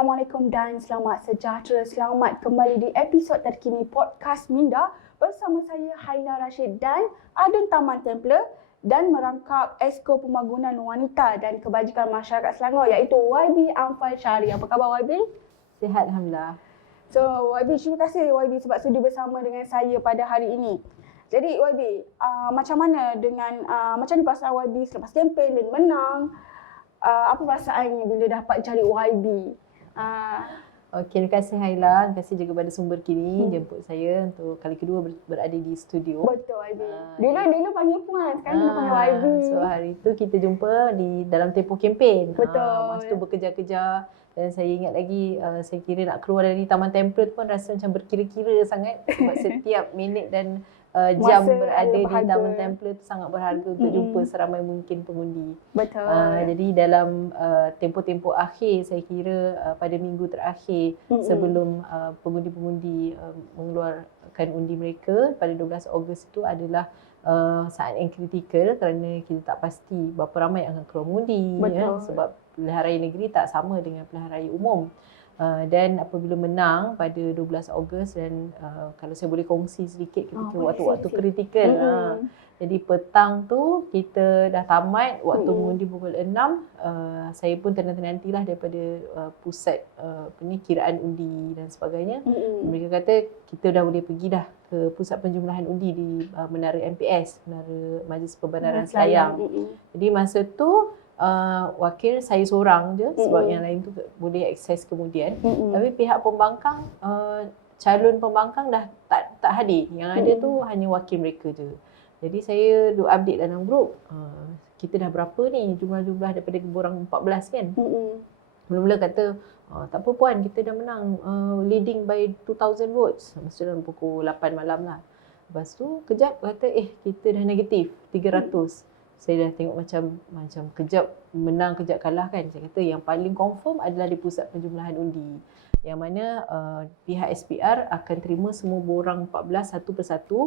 Assalamualaikum dan selamat sejahtera. Selamat kembali di episod terkini Podcast Minda bersama saya Haina Rashid dan Adun Taman Templer dan merangkap Esko Pembangunan Wanita dan Kebajikan Masyarakat Selangor iaitu YB Amfal Syari. Apa khabar YB? Sihat Alhamdulillah. So YB, terima kasih YB sebab sudi bersama dengan saya pada hari ini. Jadi YB, macam mana macam ni perasaan YB selepas kempen dan menang? Apa perasaannya bila dapat cari YB? Okey, terima kasih Haila. Terima kasih juga pada Sumber Kini jemput saya untuk kali kedua berada di studio. Betul YB. Dulu panggil Puan, sekarang kita panggil YB. So hari tu kita jumpa dalam tempoh kempen. Betul. Masa tu bekerja-kejar dan saya ingat lagi saya kira nak keluar dari Taman Templer tu pun rasa macam berkira-kira sangat sebab setiap minit dan jam berada di Taman Templer tu sangat berharga untuk jumpa seramai mungkin pengundi. Betul. Jadi dalam tempoh-tempoh akhir, saya kira pada minggu terakhir sebelum pengundi-pengundi mengeluarkan undi mereka pada 12 Ogos itu adalah saat yang kritikal kerana kita tak pasti berapa ramai yang akan keluar mengundi. Ya, sebab pilihan raya negeri tak sama dengan pilihan raya umum. Dan apabila menang pada 12 Ogos dan kalau saya boleh kongsi sedikit ketika waktu-waktu kritikal. Jadi petang tu kita dah tamat waktu mengundi pukul 6. Saya pun tenang-tenantilah daripada pusat kiraan undi dan sebagainya. Mereka kata kita dah boleh pergi dah ke pusat penjumlahan undi di Menara MPS, Menara Majlis Perbandaran Selayang. Jadi masa tu wakil saya seorang je sebab yang lain tu boleh akses kemudian. Tapi pihak pembangkang, calon pembangkang dah tak hadir. Yang ada tu hanya wakil mereka je. Jadi saya duk update dalam grup. Kita dah berapa ni jumlah-jumlah daripada borang 14 kan. Mula-mula kata tak apa puan, kita dah menang leading by 2000 votes. Maksudnya dalam pukul 8 malam lah. Lepas tu kejap kata kita dah negatif 300. Saya dah tengok macam kejap menang kejap kalah kan. Saya kata yang paling confirm adalah di pusat penjumlahan undi. Yang mana pihak SPR akan terima semua borang 14 satu persatu,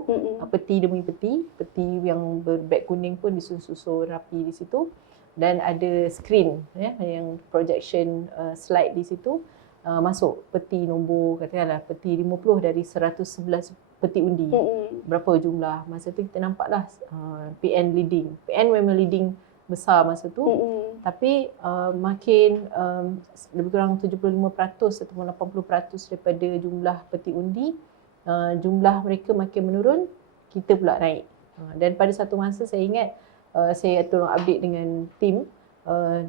peti demi peti. Peti yang berbeg kuning pun disusun rapi di situ. Dan ada screen yang projection slide di situ. Masuk peti nombor katakanlah peti 50 dari 111 peti undi. Berapa jumlah? Masa tu kita nampaklah PN leading. PN memang leading besar masa tu. Tapi makin lebih kurang 75% ataupun 80% daripada jumlah peti undi, jumlah mereka makin menurun, kita pula naik. Dan pada satu masa saya ingat saya tolong update dengan tim,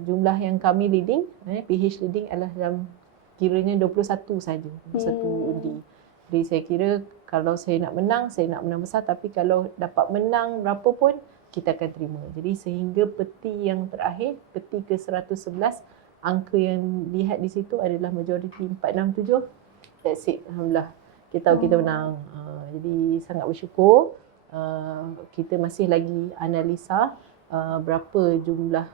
jumlah yang kami leading, PH leading adalah dalam kiranya 21 saja, 21 undi. Jadi saya kira kalau saya nak menang besar, tapi kalau dapat menang berapa pun kita akan terima. Jadi sehingga peti yang terakhir, peti ke-111, angka yang lihat di situ adalah majoriti 467. That's it, Alhamdulillah. Kita tahu kita menang. Jadi sangat bersyukur. Kita masih lagi analisa berapa jumlah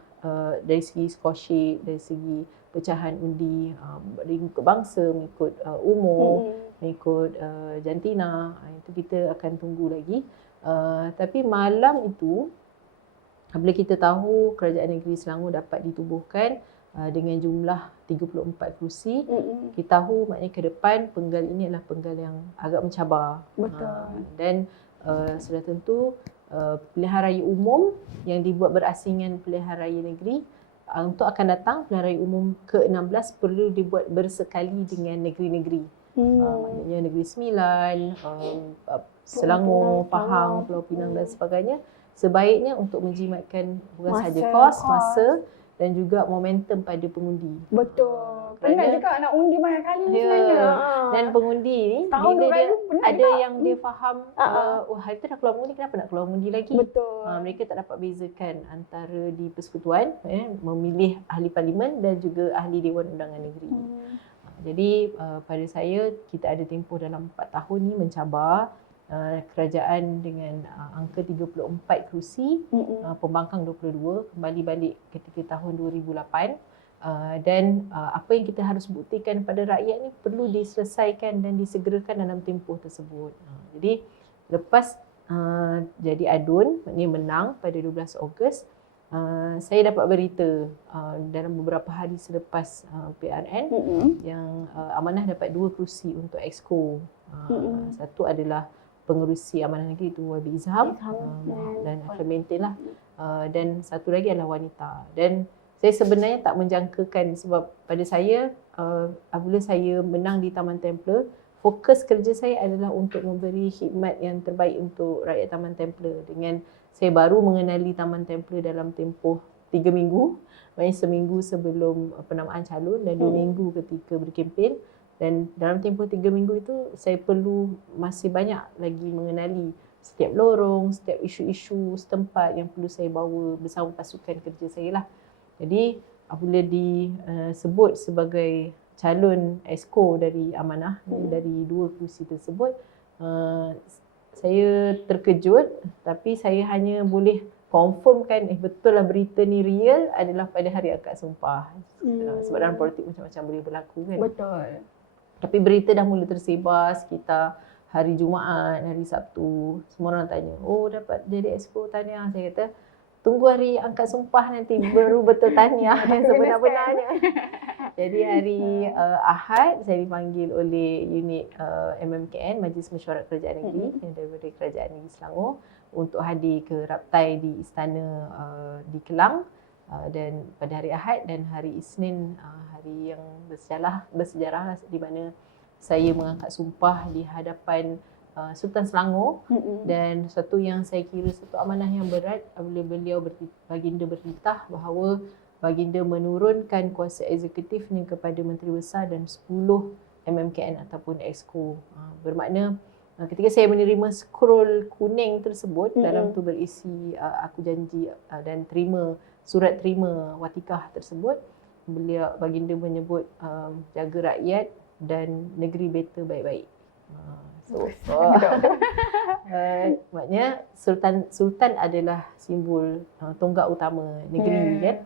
dari segi score sheet, dari segi pecahan undi, mengikut bangsa, mengikut umur, mengikut jantina. Itu kita akan tunggu lagi. Tapi malam itu, apabila kita tahu Kerajaan Negeri Selangor dapat ditubuhkan dengan jumlah 34 kerusi, kita tahu maknanya ke depan penggal ini adalah penggal yang agak mencabar. Dan sudah tentu pilihan raya umum yang dibuat berasingan pilihan raya negeri, untuk akan datang pilihan raya umum ke-16 perlu dibuat bersekali dengan negeri-negeri. Maknanya Negeri Sembilan, Selangor, Pahang, Pulau Pinang dan sebagainya. Sebaiknya untuk menjimatkan bukan sahaja kos, masa dan juga momentum pada pengundi. Betul. Penat juga nak undi banyak kali sebenarnya. Dan pengundi ni tahun bila dia ada juga. yang dia faham, hari tu dah keluar mengundi, kenapa nak keluar mengundi lagi? Betul. Mereka tak dapat bezakan antara di persekutuan memilih ahli parlimen dan juga ahli Dewan Undangan Negeri. Jadi pada saya kita ada tempoh dalam 4 tahun ni mencabar. Kerajaan dengan angka 34 kerusi, pembangkang 22, kembali balik ketika tahun 2008. Dan apa yang kita harus buktikan pada rakyat ni perlu diselesaikan dan disegerakan dalam tempoh tersebut. Jadi lepas jadi adun, maknanya menang pada 12 Ogos, saya dapat berita dalam beberapa hari selepas PRN yang Amanah dapat 2 kerusi untuk Exco. Satu adalah pengerusi Amanah Negeri itu YB Izham dan Clementine lah. Dan satu lagi adalah wanita. Dan saya sebenarnya tak menjangkakan sebab pada saya apabila saya menang di Taman Templer, fokus kerja saya adalah untuk memberi khidmat yang terbaik untuk rakyat Taman Templer. Dengan saya baru mengenali Taman Templer dalam tempoh 3 minggu, maknanya seminggu sebelum penamaan calon dan 2 minggu ketika berkempen. Dan dalam tempoh 3 minggu itu saya perlu masih banyak lagi mengenali setiap lorong, setiap isu-isu setempat yang perlu saya bawa bersama pasukan kerja saya lah. Jadi apabila disebut sebagai calon Exco dari Amanah, dari 2 kerusi tersebut, saya terkejut, tapi saya hanya boleh confirmkan betul lah berita ni real adalah pada hari akad sumpah. Sebab dalam politik macam-macam boleh berlaku kan. Betul. Tapi berita dah mula tersebar sekitar hari Jumaat, hari Sabtu. Semua orang tanya, oh dapat jadi Exco, tahniah. Saya kata, tunggu hari angkat sumpah nanti baru betul tahniah yang sebenar-benarnya. Jadi hari Ahad saya dipanggil oleh unit MMKN, Majlis Mesyuarat Kerajaan Negeri yang daripada Kerajaan Negeri Selangor untuk hadir ke raptai di istana di Kelang. Dan pada hari Ahad dan hari Isnin, hari yang bersejarah lah, di mana saya mengangkat sumpah di hadapan Sultan Selangor. Dan satu yang saya kira satu amanah yang berat apabila beliau baginda bertitah bahawa baginda menurunkan kuasa eksekutifnya kepada Menteri Besar dan 10 MMKN ataupun Exco. Bermakna ketika saya menerima scroll kuning tersebut, dalam tu berisi aku janji dan terima surat terima watikah tersebut, beliau baginda menyebut jaga rakyat dan negeri better baik-baik. Maknanya Sultan adalah simbol tonggak utama negeri kan.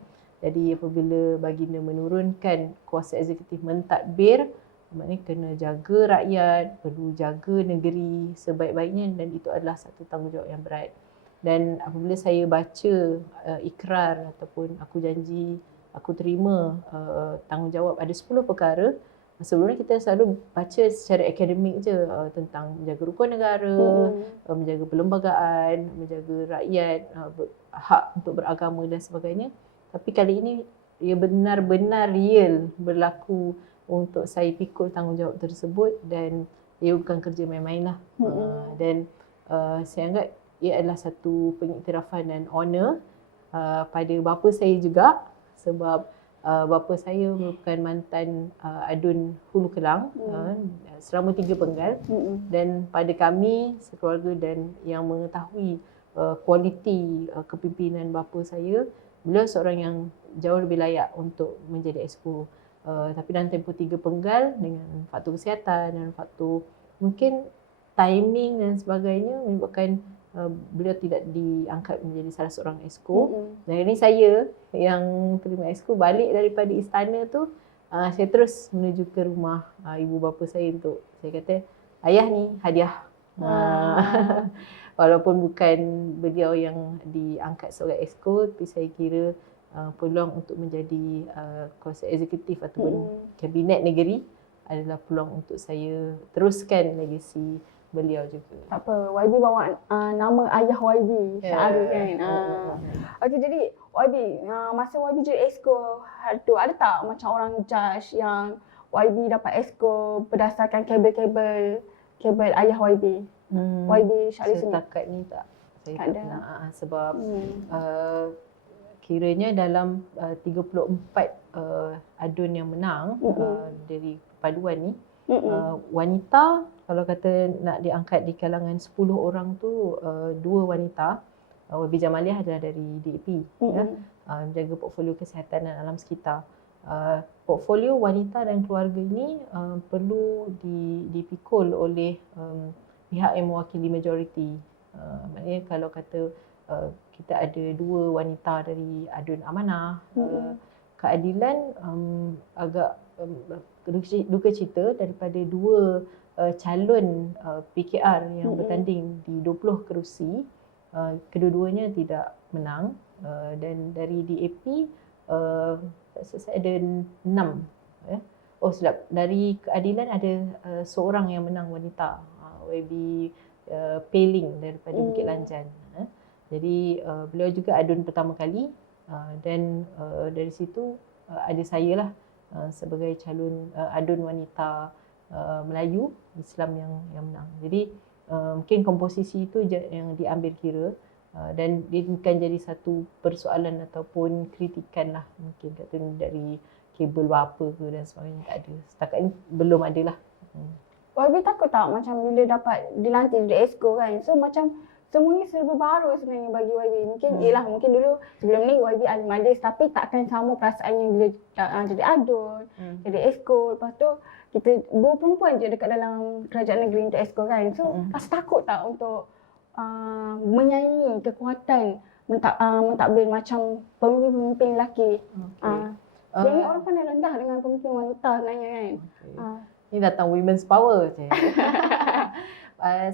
Jadi apabila baginda menurunkan kuasa eksekutif mentadbir, maknanya kena jaga rakyat, perlu jaga negeri sebaik-baiknya, dan itu adalah satu tanggungjawab yang berat. Dan apabila saya baca ikrar ataupun aku janji, aku terima tanggungjawab, ada 10 perkara. Sebelumnya kita selalu baca secara akademik je tentang menjaga rukun negara, menjaga perlembagaan, menjaga rakyat, hak untuk beragama dan sebagainya. Tapi kali ini ia benar-benar real berlaku untuk saya pikul tanggungjawab tersebut, dan ia bukan kerja main-main lah. Dan saya anggap ia adalah satu pengiktirafan dan honor pada bapa saya juga, sebab bapa saya merupakan mantan adun Hulu Kelang selama 3 penggal. Dan pada kami sekeluarga dan yang mengetahui kualiti kepimpinan bapa saya, beliau seorang yang jauh lebih layak untuk menjadi Exco. Tapi dalam tempoh 3 penggal dengan faktor kesihatan dan faktor mungkin timing dan sebagainya menyebabkan beliau tidak diangkat menjadi salah seorang Exco. Dan ini saya yang terima Exco, balik daripada istana tu, saya terus menuju ke rumah ibu bapa saya untuk, saya kata, ayah ni hadiah. Walaupun bukan beliau yang diangkat sebagai Exco, tapi saya kira peluang untuk menjadi kuasa eksekutif ataupun kabinet negeri adalah peluang untuk saya teruskan legasi beliau juga. Tak apa, YB bawa nama ayah YB, Syahari kan. Okey, jadi YB, masa YB jadi Exco hari tu, ada tak macam orang judge yang YB dapat Exco berdasarkan kabel ayah YB? YB Syahari sini? Setakat ni tak. Saya tak pernah. Sebab kiranya dalam 34 adun yang menang dari perpaduan ni, wanita, kalau kata nak diangkat di kalangan 10 orang tu, 2 wanita. YB Jamaliah adalah dari DAP, menjaga portfolio kesihatan dan alam sekitar. Portfolio wanita dan keluarga ini perlu dipikul oleh pihak yang mewakili majoriti. Maknanya kalau kata kita ada 2 wanita dari adun Amanah, keadilan agak duka cita daripada 2 calon PKR yang bertanding di 20 kerusi, kedua-duanya tidak menang. Dan dari DAP saya ada 6. Oh silap, dari keadilan ada seorang yang menang wanita, YB Peling daripada Bukit Lanjan. Jadi beliau juga adun pertama kali, dan dari situ ada saya lah sebagai calon adun wanita Melayu Islam yang menang. Jadi mungkin komposisi itu yang diambil kira, dan dia bukan jadi satu persoalan ataupun kritikan lah, mungkin kata dari kabel apa ke dan sebagainya, tak ada. Setakat ni belum ada lah. YB takut tak macam bila dapat dilantik jadi exco kan? So macam semuanya serba baru sebenarnya bagi YB. Mungkin mungkin dulu sebelum ni YB ahli majlis, tapi takkan sama perasaannya bila jadi adun, jadi exco. Lepas tu kita 2 perempuan je dekat dalam kerajaan negeri untuk exco kan. So rasa takut tak untuk menyaingi kekuatan mentadbir macam pemimpin-pemimpin lelaki? Sebenarnya orang pandang rendah dengan pemimpin wanita sebenarnya kan. Ni datang women's power je.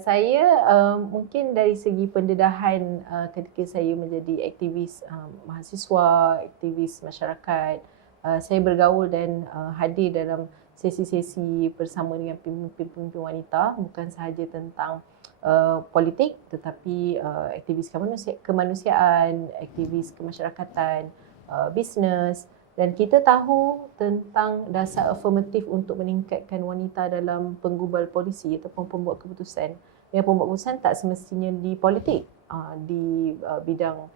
Saya mungkin dari segi pendedahan ketika saya menjadi aktivis mahasiswa, aktivis masyarakat, saya bergaul dan hadir dalam sesi-sesi bersama dengan pemimpin-pemimpin wanita, bukan sahaja tentang politik tetapi aktivis kemanusiaan, aktivis kemasyarakatan, bisnes. Dan kita tahu tentang dasar afirmatif untuk meningkatkan wanita dalam penggubal polisi ataupun pembuat keputusan. Yang pembuat keputusan tak semestinya di politik, di bidang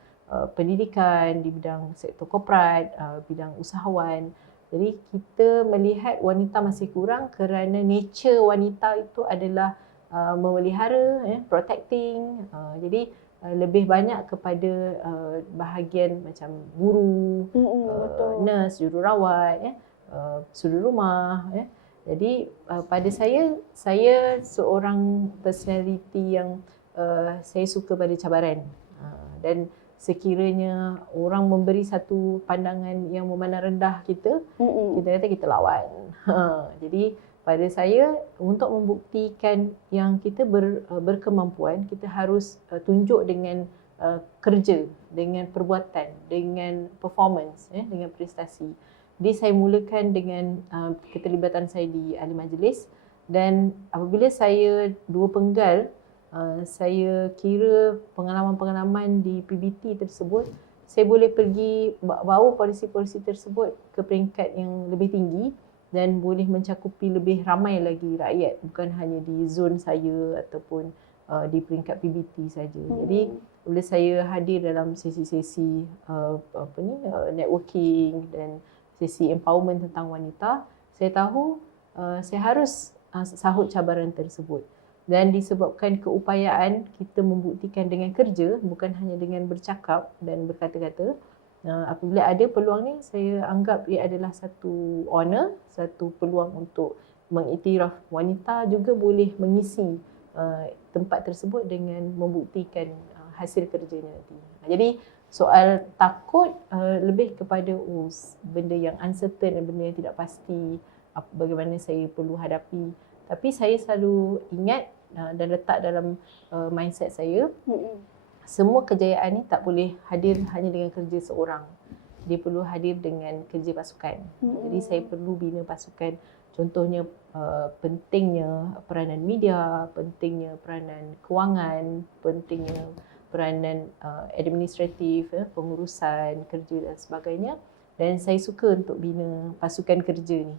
pendidikan, di bidang sektor korporat, bidang usahawan. Jadi kita melihat wanita masih kurang kerana nature wanita itu adalah memelihara, protecting. Jadi lebih banyak kepada bahagian macam guru, nurse, jururawat, suri rumah. Jadi pada saya seorang personality yang saya suka pada cabaran. Dan sekiranya orang memberi satu pandangan yang memandang rendah kita, kita kata kita lawan. Jadi pada saya, untuk membuktikan yang kita berkemampuan, kita harus tunjuk dengan kerja, dengan perbuatan, dengan performance, dengan prestasi. Jadi saya mulakan dengan keterlibatan saya di ahli majlis, dan apabila saya 2 penggal, saya kira pengalaman-pengalaman di PBT tersebut, saya boleh pergi bawa polisi-polisi tersebut ke peringkat yang lebih tinggi dan boleh mencakupi lebih ramai lagi rakyat, bukan hanya di zon saya ataupun di peringkat PBT saja. Jadi bila saya hadir dalam sesi-sesi networking dan sesi empowerment tentang wanita, saya tahu saya harus sahut cabaran tersebut. Dan disebabkan keupayaan kita membuktikan dengan kerja, bukan hanya dengan bercakap dan berkata-kata. Apabila ada peluang ni, saya anggap ia adalah satu honor, satu peluang untuk mengiktiraf wanita juga boleh mengisi tempat tersebut dengan membuktikan hasil kerjanya nanti. Jadi soal takut lebih kepada benda yang uncertain dan benda yang tidak pasti, bagaimana saya perlu hadapi. Tapi saya selalu ingat dan letak dalam mindset saya, semua kejayaan ni tak boleh hadir hanya dengan kerja seorang. Dia perlu hadir dengan kerja pasukan. Jadi saya perlu bina pasukan. Contohnya pentingnya peranan media, pentingnya peranan kewangan, pentingnya peranan administratif, pengurusan kerja dan sebagainya. Dan saya suka untuk bina pasukan kerja ni.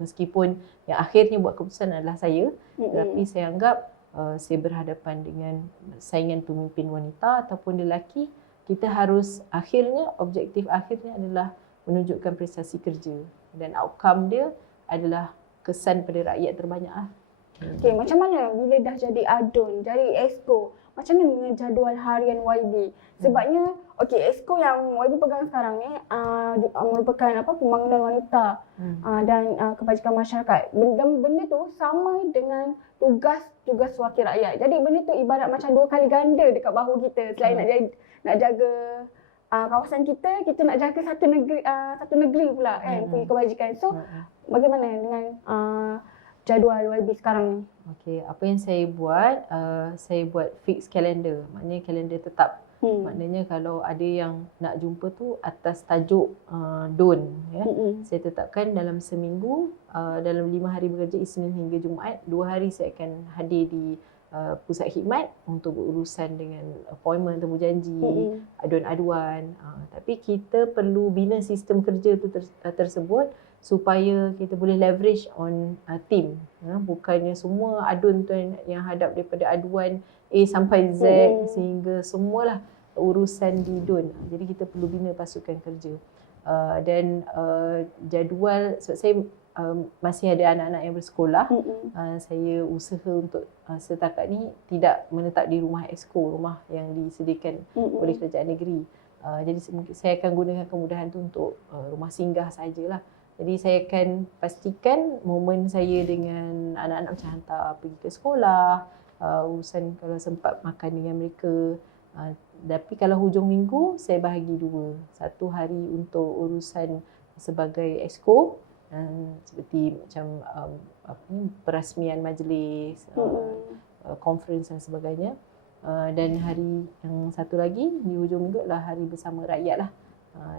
Meskipun yang akhirnya buat keputusan adalah saya, tetapi saya anggap saya berhadapan dengan saingan pemimpin wanita ataupun lelaki, kita harus objektif akhirnya adalah menunjukkan prestasi kerja, dan outcome dia adalah kesan pada rakyat terbanyak lah. Okay, macam mana bila dah jadi adun, jadi exco, macam mana dengan jadual harian YB? Sebabnya, exco yang YB pegang sekarang ni merupakan pembangunan wanita dan kebajikan masyarakat. Benda tu sama dengan tugas wakil rakyat. Jadi benda tu ibarat macam 2 kali ganda dekat bahu kita. Selain nak jaga kawasan kita nak jaga satu negeri pula kan, punya kebajikan. So bagaimana dengan jadual YB sekarang ni? Okey, apa yang saya buat fixed calendar. Maknanya kalender tetap Maknanya kalau ada yang nak jumpa tu atas tajuk DON, ya. Saya tetapkan dalam seminggu, dalam 5 hari bekerja Isnin hingga Jumaat, 2 hari saya akan hadir di pusat khidmat untuk berurusan dengan appointment, temu janji, aduan-aduan. Tapi kita perlu bina sistem kerja tu tersebut supaya kita boleh leverage on team. Bukannya semua adun tu yang hadap daripada aduan A sampai Z sehingga semualah urusan di DON. Jadi kita perlu bina pasukan kerja. Dan jadual, sebab saya masih ada anak-anak yang bersekolah, saya usaha untuk setakat ni tidak menetap di rumah exco, rumah yang disediakan oleh kerajaan negeri. Jadi saya akan gunakan kemudahan tu untuk rumah singgah sajalah. Jadi saya akan pastikan momen saya dengan anak-anak macam hantar pergi ke sekolah, urusan kalau sempat makan dengan mereka. Tapi kalau hujung minggu saya bahagi 2. Satu hari untuk urusan sebagai exco, seperti macam perasmian majlis, conference dan sebagainya. Dan hari yang satu lagi di hujung minggu adalah hari bersama rakyat lah,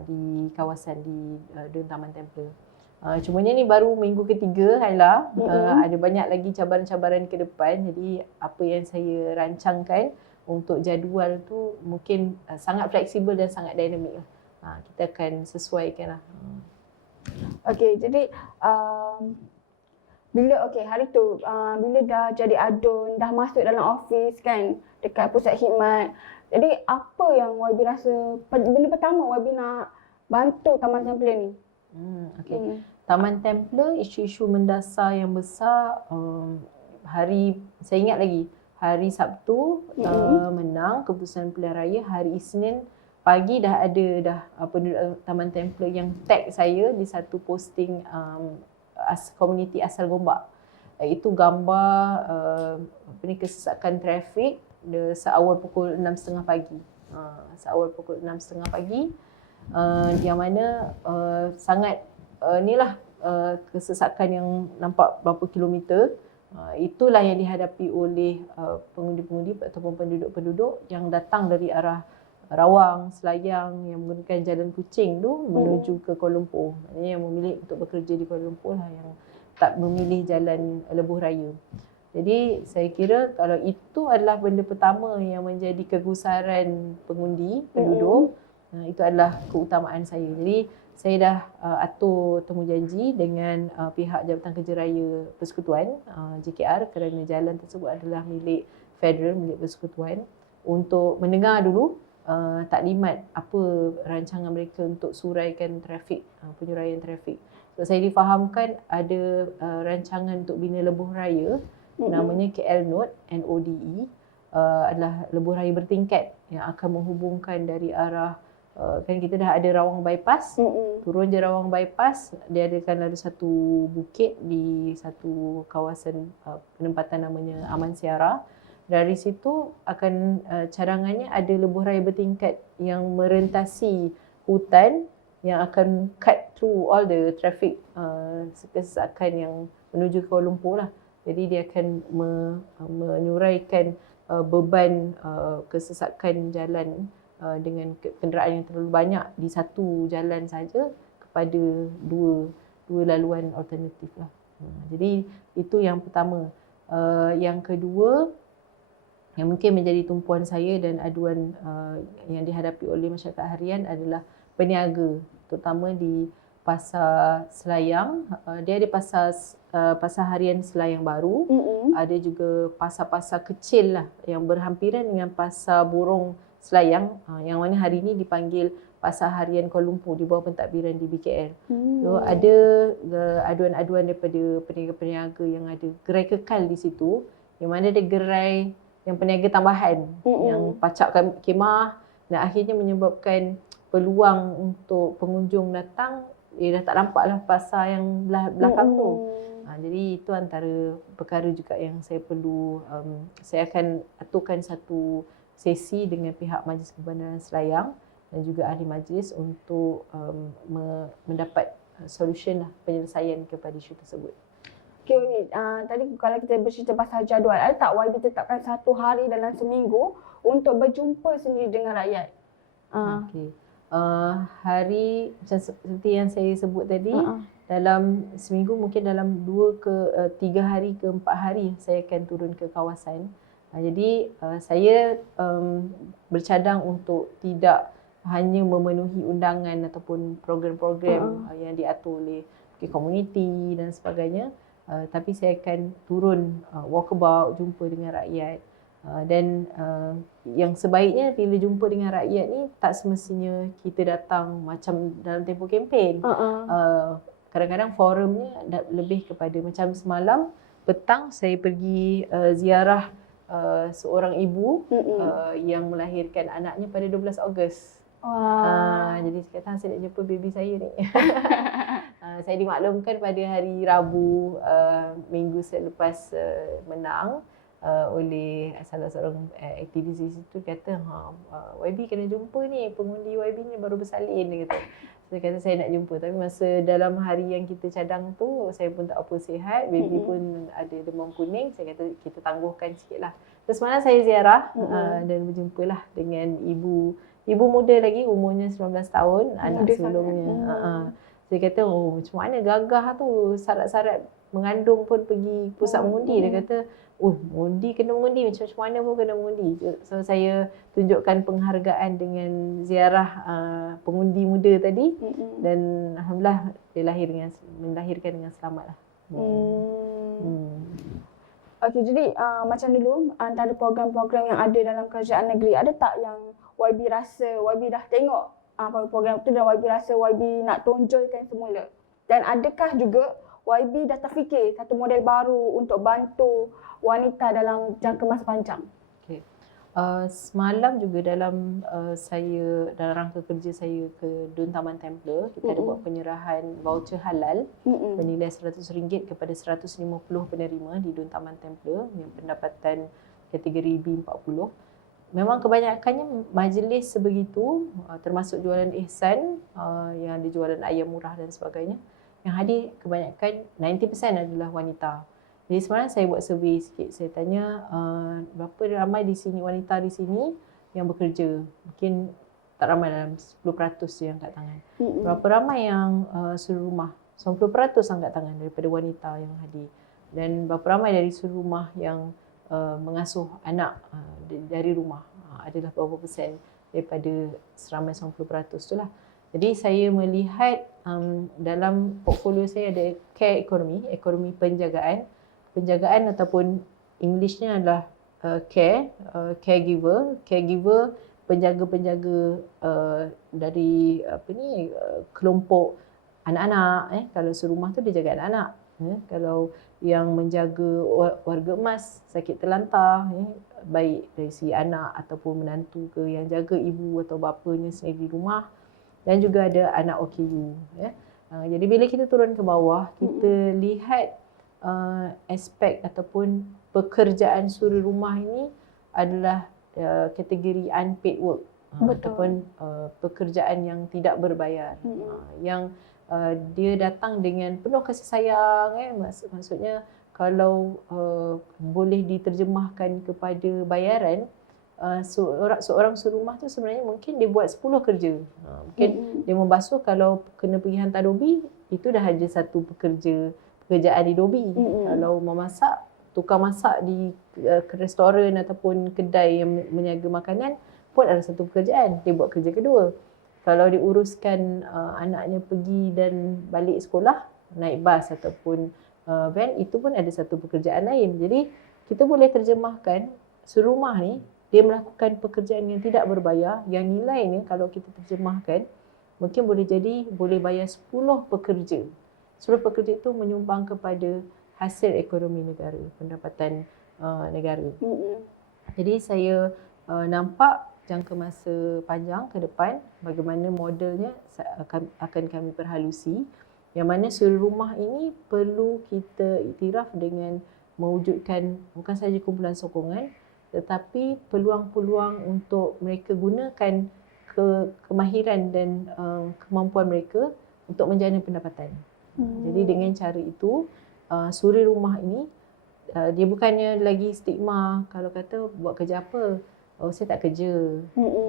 di kawasan di DON Taman Templer. Cumanya ni baru minggu ketiga, Haila. Ada banyak lagi cabaran-cabaran ke depan. Jadi apa yang saya rancangkan untuk jadual tu mungkin sangat fleksibel dan sangat dinamik lah. Kita akan sesuaikan lah. Okey, jadi hari tu bila dah jadi adun, dah masuk dalam office kan, dekat pusat khidmat. Jadi apa yang YB rasa benda pertama YB nak bantu Taman Templer ni? Taman Templer, isu-isu mendasar yang besar, saya ingat lagi, hari Sabtu menang keputusan pilihan raya, hari Isnin pagi dah ada penduduk Taman Templer yang tag saya di satu posting komuniti asal Gombak. Itu gambar kesesakan trafik seawal pukul 6.30 pagi. Seawal pukul 6.30 pagi, yang mana sangat kesesakan yang nampak berapa kilometer. Itulah yang dihadapi oleh pengundi-pengundi ataupun penduduk-penduduk yang datang dari arah Rawang, Selayang, yang menggunakan jalan Kuching tu menuju ke Kuala Lumpur. Maknanya yang memilih untuk bekerja di Kuala Lumpur lah, yang tak memilih jalan Lebuh Raya. Jadi saya kira kalau itu adalah benda pertama yang menjadi kegusaran pengundi, penduduk, itu adalah keutamaan saya. Jadi saya dah atur temu janji dengan pihak Jabatan Kerja Raya Persekutuan, JKR, kerana jalan tersebut adalah milik federal, milik Persekutuan, untuk mendengar dulu taklimat apa rancangan mereka untuk suraikan trafik, penyuraian trafik. So, saya difahamkan ada rancangan untuk bina lebuh raya, namanya KL Node, NODE, adalah lebuh raya bertingkat yang akan menghubungkan dari arah kan kita dah ada Rawang Bypass, turun je Rawang Bypass, dia ada satu bukit di satu kawasan penempatan namanya Aman Siara. Dari situ akan cadangannya ada lebuh raya bertingkat yang merentasi hutan, yang akan cut through all the traffic kesesakan yang menuju ke Kuala Lumpur lah. Jadi dia akan menyuraikan beban kesesakan jalan dengan kenderaan yang terlalu banyak di satu jalan saja kepada dua laluan alternatif lah. Jadi itu yang pertama. Yang kedua, yang mungkin menjadi tumpuan saya dan aduan yang dihadapi oleh masyarakat harian adalah peniaga, terutama di Pasar Selayang. Dia ada pasar harian Selayang Baru, ada juga pasar-pasar kecil lah yang berhampiran dengan Pasar Burung Selayang, yang mana hari ini dipanggil Pasar Harian Kuala Lumpur di bawah pentadbiran di BKL. So, ada aduan-aduan daripada peniaga-peniaga yang ada gerai kekal di situ, yang mana ada gerai yang peniaga tambahan, yang pacak khemah, dan akhirnya menyebabkan peluang untuk pengunjung datang, dah tak nampak lah pasar yang belakang tu. Jadi itu antara perkara juga yang saya perlu, saya akan aturkan satu sesi dengan pihak Majlis Perbandaran Selayang dan juga ahli majlis untuk mendapat solution lah, penyelesaian kepada isu tersebut. Okay, tadi kalau kita bercerita pasal jadual, ada tak YB tetapkan satu hari dalam seminggu untuk berjumpa sendiri dengan rakyat? Okey. Hari macam seperti yang saya sebut tadi, dalam seminggu mungkin dalam 2 ke 3 hari ke 4 hari saya akan turun ke kawasan. Jadi saya bercadang untuk tidak hanya memenuhi undangan ataupun program-program yang diatur oleh komuniti dan sebagainya, tapi saya akan turun walkabout, jumpa dengan rakyat. Dan yang sebaiknya bila jumpa dengan rakyat ni tak semestinya kita datang macam dalam tempoh kempen. Kadang-kadang forumnya lebih kepada macam semalam petang saya pergi ziarah seorang ibu yang melahirkan anaknya pada 12 Ogos. Jadi saya kata saya nak jumpa baby saya ni. Saya dimaklumkan pada hari Rabu minggu selepas menang oleh salah seorang aktivis di situ kata YB kena jumpa ni, pengundi YB ni baru bersalin, dia kata. Saya kata saya nak jumpa, tapi masa dalam hari yang kita cadang tu saya pun tak apa sihat, baby pun ada demam kuning. Saya kata kita tangguhkan sikit lah. Terus malam saya ziarah dan berjumpalah dengan ibu muda lagi, umurnya 19 tahun, anak sebelumnya. Saya kata macam mana gagah tu, syarat-syarat mengandung pun pergi pusat mengundi. Dia kata kena mengundi, macam mana pun kena mengundi. So saya tunjukkan penghargaan dengan ziarah pengundi muda tadi dan alhamdulillah dia melahirkan dengan selamat lah. Okey, jadi macam dulu antara program-program yang ada dalam kerajaan negeri, ada tak yang YB rasa YB dah tengok program tu dan YB rasa YB nak tonjolkan semula? Dan adakah juga YB dah terfikir satu model baru untuk bantu wanita dalam jangka masa panjang? Okay. Semalam juga dalam rangka kerja saya ke Dun Taman Templer, kita ada buat penyerahan voucher halal bernilai RM100 kepada 150 penerima di Dun Taman Templer yang pendapatan kategori B40. Memang kebanyakannya majlis sebegitu, termasuk jualan ihsan, yang ada jualan ayam murah dan sebagainya. Yang hadir kebanyakan 90% adalah wanita. Jadi sebenarnya saya buat survey sikit. Saya tanya berapa ramai di sini wanita di sini yang bekerja. Mungkin tak ramai, dalam 10% je angkat tangan. Berapa ramai yang suri rumah? 90% angkat tangan daripada wanita yang hadir. Dan berapa ramai dari suri rumah yang mengasuh anak dari rumah? Adalah berapa persen daripada seramai 90% tu lah. Jadi saya melihat dalam portfolio saya ada care economy, ekonomi penjagaan. Penjagaan ataupun Englishnya adalah caregiver, penjaga-penjaga dari kelompok anak-anak. Kalau serumah tu dia jaga anak-anak. Kalau yang menjaga warga emas sakit terlantar, baik dari si anak ataupun menantu ke, yang jaga ibu atau bapanya sendiri di rumah, dan juga ada anak OKU. Jadi bila kita turun ke bawah, kita lihat aspek ataupun pekerjaan suri rumah ini adalah kategori unpaid work. Ataupun pekerjaan yang tidak berbayar. Yang dia datang dengan penuh kasih sayang. Maksudnya kalau boleh diterjemahkan kepada bayaran, seorang suri rumah tu sebenarnya mungkin dia buat 10 kerja. Mungkin dia membasuh, kalau kena pergi hantar dobi, itu dah ada satu pekerjaan di dobi. Kalau memasak, tukang masak di restoran ataupun kedai yang menjaga makanan pun ada satu pekerjaan. Dia buat kerja kedua. Kalau diuruskan anaknya pergi dan balik sekolah, naik bas ataupun van, itu pun ada satu pekerjaan lain. Jadi kita boleh terjemahkan suri rumah ni, dia melakukan pekerjaan yang tidak berbayar, yang nilainya kalau kita terjemahkan mungkin boleh bayar 10 pekerja. 10 pekerja itu menyumbang kepada hasil ekonomi negara, pendapatan negara. Jadi saya nampak jangka masa panjang ke depan bagaimana modelnya akan kami perhalusi, yang mana suri rumah ini perlu kita iktiraf dengan mewujudkan bukan sahaja kumpulan sokongan, tetapi peluang-peluang untuk mereka gunakan kemahiran dan kemampuan mereka untuk menjana pendapatan. Jadi dengan cara itu, suri rumah ini dia bukannya lagi stigma kalau kata buat kerja apa. oh saya tak kerja.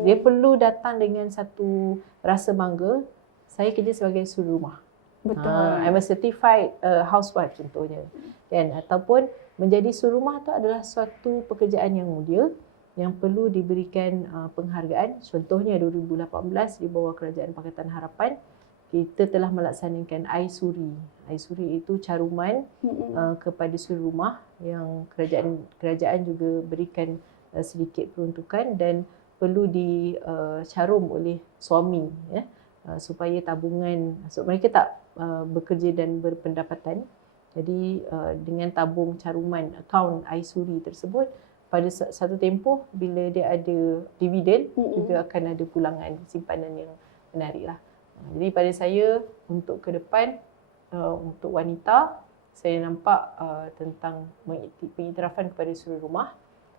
Dia perlu datang dengan satu rasa bangga, saya kerja sebagai suri rumah. Betul. I'm a certified housewife contohnya. Kan? Ataupun menjadi suri rumah tu adalah suatu pekerjaan yang mulia yang perlu diberikan penghargaan. Contohnya 2018 di bawah Kerajaan Pakatan Harapan, kita telah melaksanakan Aisuri. Aisuri itu caruman kepada suri rumah yang kerajaan juga berikan sedikit peruntukan dan perlu dicarum oleh suami ya, supaya tabungan, mereka tak bekerja dan berpendapatan. Jadi dengan tabung caruman akaun Aisuri tersebut, pada satu tempoh bila dia ada dividen juga akan ada pulangan simpanan yang menarik lah. Jadi pada saya untuk ke depan, untuk wanita, saya nampak tentang pengiktirafan kepada suri rumah.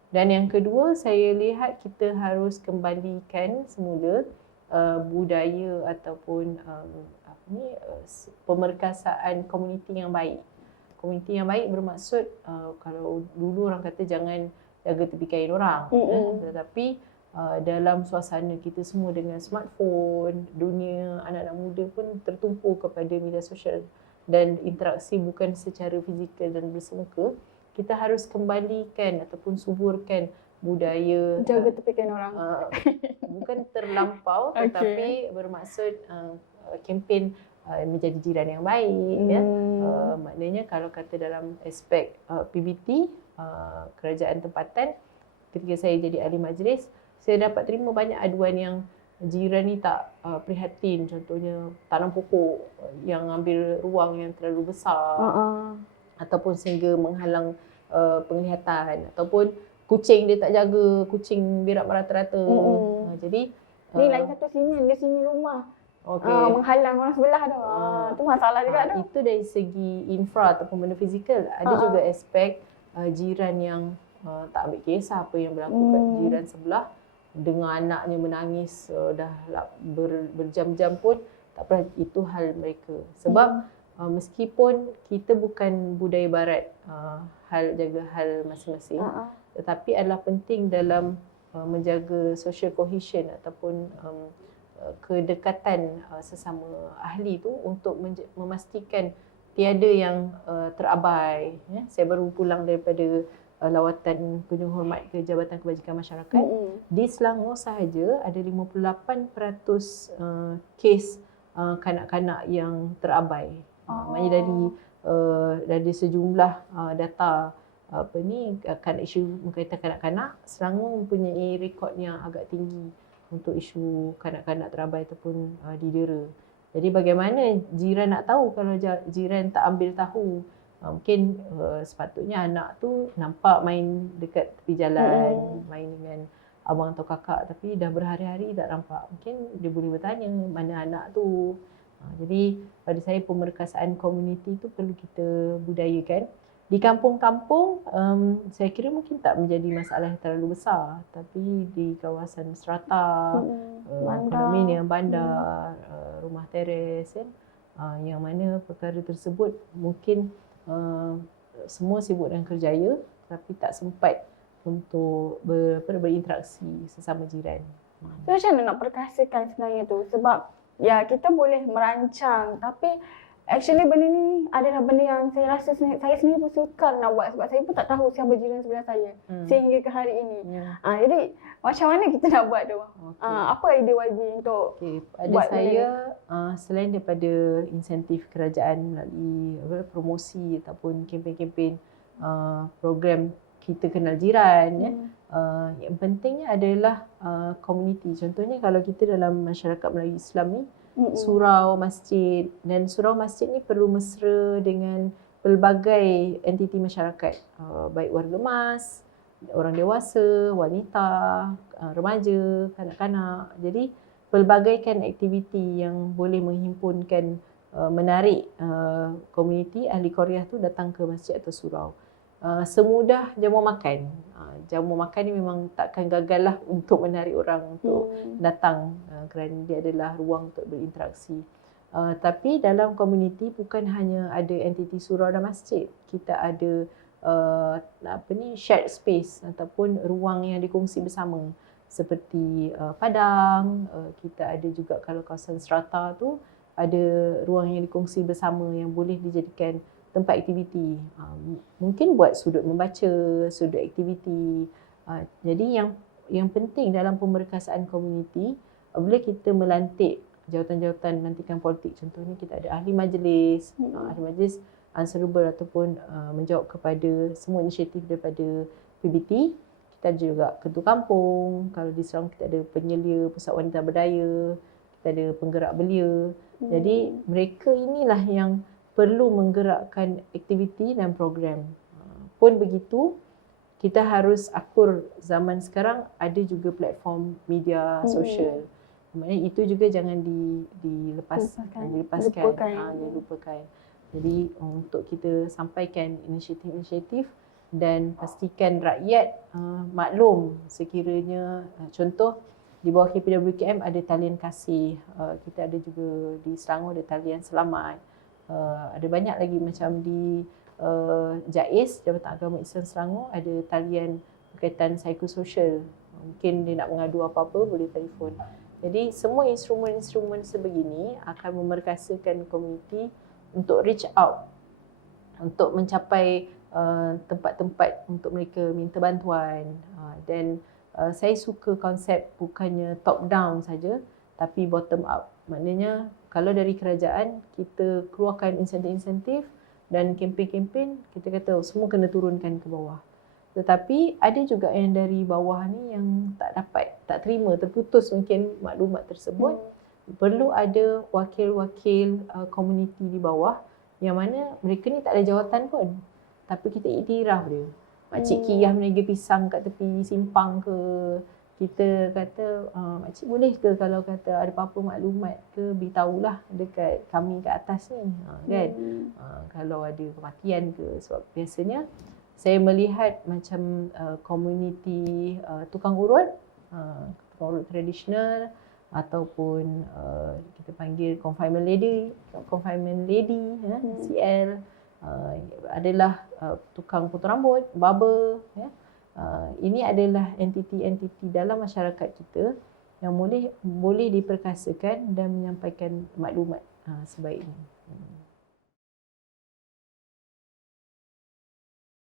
Dan yang kedua, saya lihat kita harus kembalikan semula budaya ataupun pemerkasaan komuniti yang baik. Komuniti yang baik bermaksud kalau dulu orang kata jangan jaga tepi kain orang, tetapi dalam suasana kita semua dengan smartphone, dunia anak-anak muda pun tertumpu kepada media sosial dan interaksi bukan secara fizikal dan bersemuka, kita harus kembalikan ataupun suburkan budaya jaga tepi kain orang. Bukan terlampau tetapi bermaksud kempen menjadi jiran yang baik ya. Maknanya kalau kata dalam aspek PBT, kerajaan tempatan, ketika saya jadi ahli majlis, saya dapat terima banyak aduan yang jiran ni tak prihatin, contohnya tanam pokok yang ambil ruang yang terlalu besar, ataupun sehingga menghalang penglihatan, ataupun kucing dia tak jaga, kucing berak merata-rata. Jadi ni lain satu sini, dia sini rumah. Menghalang orang sebelah tu. Tu masalah juga tu. Itu dari segi infra ataupun benda fizikal. Ada juga aspek jiran yang tak ambil kisah apa yang berlaku kat jiran sebelah. Dengar anaknya menangis dah berjam-jam pun tak apa, itu hal mereka. Sebab meskipun kita bukan budaya barat, jaga hal masing-masing, tetapi adalah penting dalam menjaga social cohesion ataupun kedekatan sesama ahli tu untuk memastikan tiada yang terabai. Saya baru pulang daripada lawatan kunjung hormat ke Jabatan Kebajikan Masyarakat. Di Selangor sahaja ada 58% kes kanak-kanak yang terabai. Maknanya dari sejumlah data isu berkaitan kanak-kanak, Selangor mempunyai rekod yang agak tinggi untuk isu kanak-kanak terabai ataupun didera. Jadi bagaimana jiran nak tahu kalau jiran tak ambil tahu? Mungkin sepatutnya anak tu nampak main dekat tepi jalan, main dengan abang atau kakak, tapi dah berhari-hari tak nampak. Mungkin dia boleh bertanya mana anak tu. Jadi pada saya pemerkasaan komuniti tu perlu kita budayakan. Di kampung-kampung saya kira mungkin tak menjadi masalah yang terlalu besar, tapi di kawasan strata, kondominium, bandar, rumah teres yang mana perkara tersebut mungkin semua sibuk dengan kerjaya tapi tak sempat untuk berinteraksi sesama jiran. So, macam mana nak perkasakan sebenarnya tu? Sebab ya kita boleh merancang, tapi actually benda ni adalah benda yang saya rasa saya sendiri pun sukar nak buat, sebab saya pun tak tahu siapa jiran sebelah saya sehingga ke hari ini. Jadi macam mana kita nak buat tu? Apa idea YB untuk pada buat saya selain daripada insentif kerajaan melalui promosi ataupun kempen-kempen program kita kenal jiran, yang pentingnya adalah komuniti. Contohnya kalau kita dalam masyarakat Melayu Islam ni, surau masjid, dan surau masjid ni perlu mesra dengan pelbagai entiti masyarakat, baik warga emas, orang dewasa, wanita, remaja, kanak-kanak. Jadi pelbagaikan aktiviti yang boleh menghimpunkan, menarik komuniti ahli qaryah tu datang ke masjid atau surau. Semudah jamuan makan. Jamuan makan ni memang takkan gagal lah untuk menarik orang untuk datang, kerana dia adalah ruang untuk berinteraksi. Tapi dalam komuniti bukan hanya ada entiti surau dan masjid. Kita ada shared space ataupun ruang yang dikongsi bersama seperti padang, kita ada juga kalau kawasan strata tu ada ruang yang dikongsi bersama yang boleh dijadikan tempat aktiviti. Mungkin buat sudut membaca, sudut aktiviti. Jadi yang penting dalam pemerkasaan komuniti, bila kita melantik jawatan-jawatan lantikan politik, contohnya kita ada ahli majlis, ahli majlis answerable ataupun menjawab kepada semua inisiatif daripada PBT. Kita ada juga ketua kampung, kalau di Selangor kita ada penyelia pusat wanita berdaya, kita ada penggerak belia. Jadi mereka inilah yang perlu menggerakkan aktiviti dan program. Pun begitu, kita harus akur zaman sekarang ada juga platform media sosial. Maknanya itu juga jangan dilupakan. Jadi untuk kita sampaikan inisiatif-inisiatif dan pastikan rakyat maklum sekiranya contoh di bawah KPWKM ada talian kasih, kita ada juga di Selangor ada talian selamat, ada banyak lagi macam di JAIS, Jabatan Agama Islam Selangor, ada talian berkaitan psikososial. Mungkin dia nak mengadu apa-apa boleh telefon. Jadi semua instrumen-instrumen sebegini akan memerkasakan komuniti untuk reach out, untuk mencapai tempat-tempat untuk mereka minta bantuan. Dan saya suka konsep bukannya top down saja tapi bottom up. Maknanya kalau dari kerajaan kita keluarkan insentif-insentif dan kempen-kempen, kita kata semua kena turunkan ke bawah. Tetapi ada juga yang dari bawah ni yang tak terima, terputus mungkin maklumat tersebut. Perlu ada wakil-wakil komuniti di bawah yang mana mereka ni tak ada jawatan pun, tapi kita iktiraf dia. Makcik Kiyah meniaga pisang kat tepi simpang ke, kita kata makcik boleh ke kalau kata ada apa-apa maklumat ke beritahulah dekat kami kat atas ni, kan. Kalau ada kematian ke, sebab biasanya saya melihat macam komuniti tukang urut tradisional ataupun kita panggil confinement lady CL, adalah tukang potong rambut, barber, ya. Ini adalah entiti-entiti dalam masyarakat kita yang boleh diperkasakan dan menyampaikan maklumat sebaiknya.